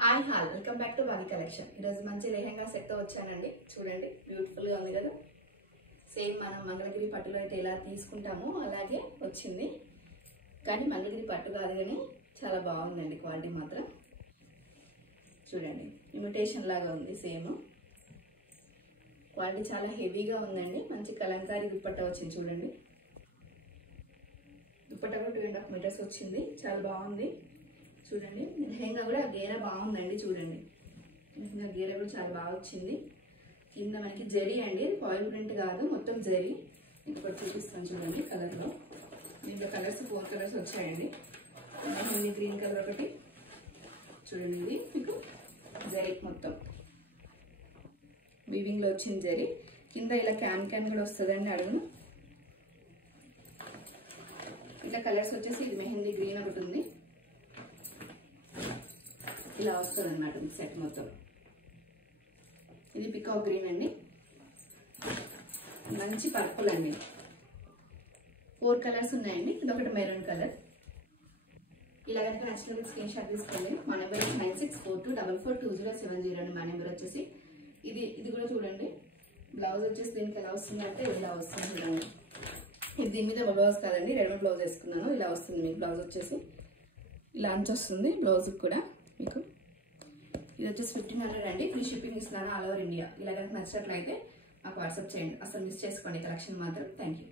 Hi welcome back to Bagi collection. ఈరోజు మంచి లెహంగా సెట్తో వచ్చానండి. చూడండి, బ్యూటిఫుల్గా ఉంది కదా. సేమ్ మనం మంగళగిరి పట్టులో అయితే ఎలా తీసుకుంటామో అలాగే వచ్చింది. కానీ మంగళగిరి పట్టు కాదు, కానీ చాలా బాగుందండి. క్వాలిటీ మాత్రం చూడండి, ఇమిటేషన్ లాగా ఉంది. సేమ్ క్వాలిటీ చాలా హెవీగా ఉందండి. మంచి కలంకారీ దుప్పట్టా వచ్చింది. చూడండి, దుప్పట్టా కూడా 2.5 మీటర్స్ వచ్చింది. చాలా బాగుంది. చూడండి, లెహంగా కూడా గేర బాగుందండి. చూడండి, లెహంగా గేర కూడా చాలా బాగా వచ్చింది. కింద మనకి జరీ అండి, ఫాయిల్ ప్రింట్ కాదు, మొత్తం జరీ. ఇంకొకటి చూపిస్తాను చూడండి. కలర్లో దీంట్లో కలర్స్ 4 కలర్స్ వచ్చాయండి. మెహందీ గ్రీన్ కలర్ ఒకటి చూడండి. ఇది మీకు జరీ మొత్తం వీవింగ్లో వచ్చింది జరీ. కింద ఇలా క్యాన్ కూడా వస్తుందండి అడుగును. ఇట్లా కలర్స్ వచ్చేసి ఇది మెహందీ గ్రీన్ ఒకటి ఉంది. ఇలా వస్తుంది అన్నమాట సెట్ మొత్తం. ఇది పికాక్ గ్రీన్ అండి, మంచి పర్పుల్ అండి. 4 కలర్స్ ఉన్నాయండి. ఇది ఒకటి మెరూన్ కలర్. ఇలా కనుక నచ్చినట్టు స్క్రీన్ షాట్ తీసుకోండి. మా నెంబర్ 9642442070 అండి. మా నెంబర్ వచ్చేసి ఇది కూడా చూడండి. బ్లౌజ్ వచ్చేసి దీనికి ఎలా వస్తుంది అంటే ఇలా వస్తుంది చూడండి. ఇది దీని మీద బ్లౌజ్ కాదండి, రెడీమేడ్ బ్లౌజ్ వేసుకున్నాను. ఇలా వస్తుంది మీకు బ్లౌజ్ వచ్చేసి. ఇలా అంచు వస్తుంది బ్లౌజ్కి కూడా మీకు. ఇది వచ్చేసి 1500 అండి. ఫ్రీ షిప్పింగ్ ఇస్తున్నాను ఆల్ ఓవర్ ఇండియా. ఇలా కనుక నచ్చినట్లయితే మాకు వాట్సాప్ చేయండి. అసలు మిస్ చేసుకోండి కలెక్షన్ మాత్రం. Thank you.